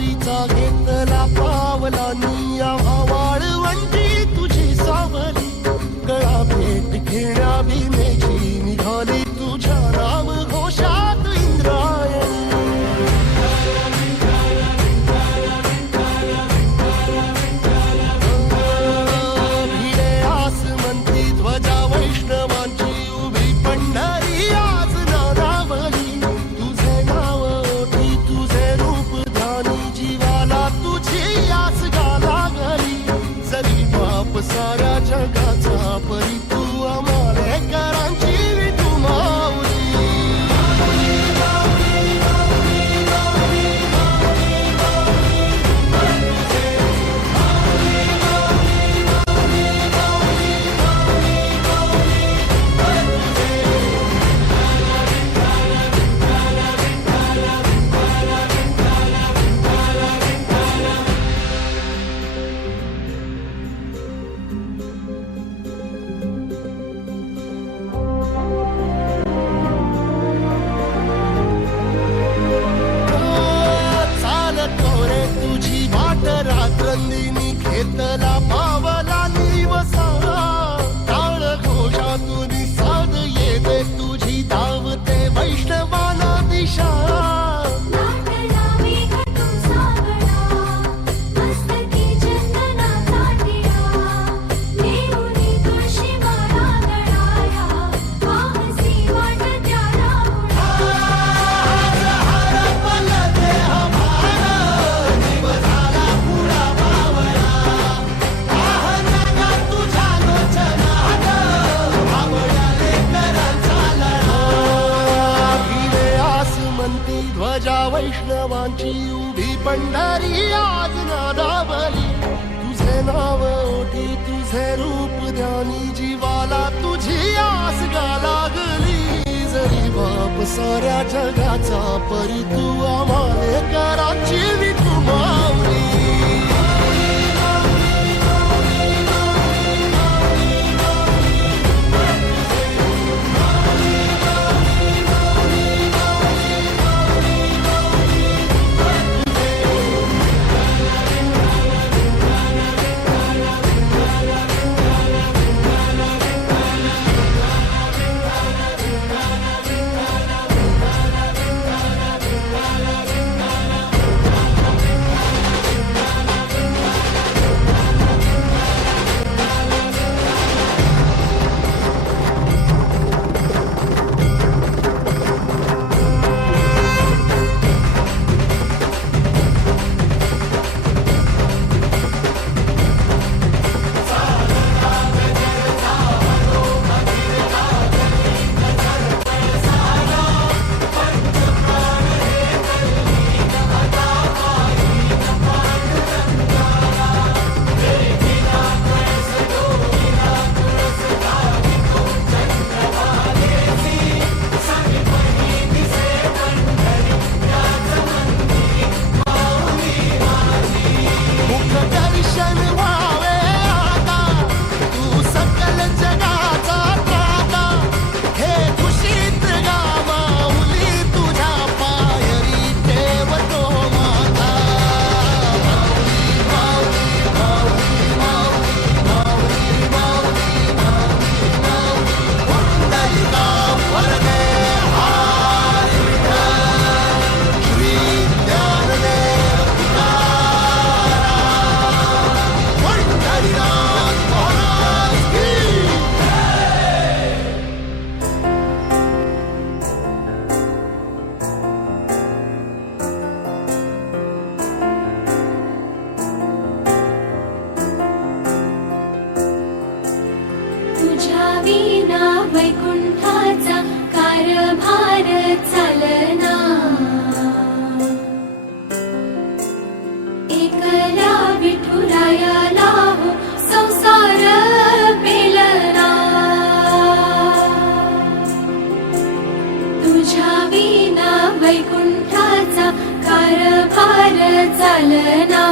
वारीचा घेतला पावला निया वाळवंटी तुझी सावली गळा भेट घेण्या भीमेची निघाली तुझ्या राम घोषात इंद्रायणी भिडे आसमंती ध्वजा वैष्णवांची उभी पंढरी आज नादावली तुझे नाव ओठी तुझे रूप ध्यानी जीवाला तुझी आस लागली जरी बाप साऱ्या जगाचा परी तू आमालेकरांची तू माऊली रात्रंदिनी घेतला पावला निवसा टाळ घोषातून साध येते तुझी धावते वैष्णवाना दिशा ध्वजा वैष्णवांची उभी पंढरी आज नादावली तुझे नाव ओठी तुझे रूप ध्यानी जीवाला तुझी आस लागली जरी बाप साऱ्या जगाचा परी तू आमालेकरांची तू माऊली वैकुंठाचा कारभार चालना एकल्या विठुरायाला हो संसार पेलना तुझ्या विना वैकुंठाचा कारभार चालना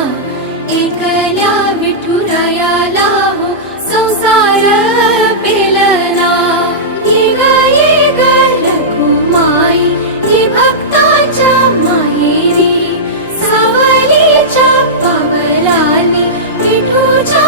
एकल्या विठुरायाला हो संसार पेलना ये ग रघुमाई ही भक्ताच्या माहेरी सावली विठूच्या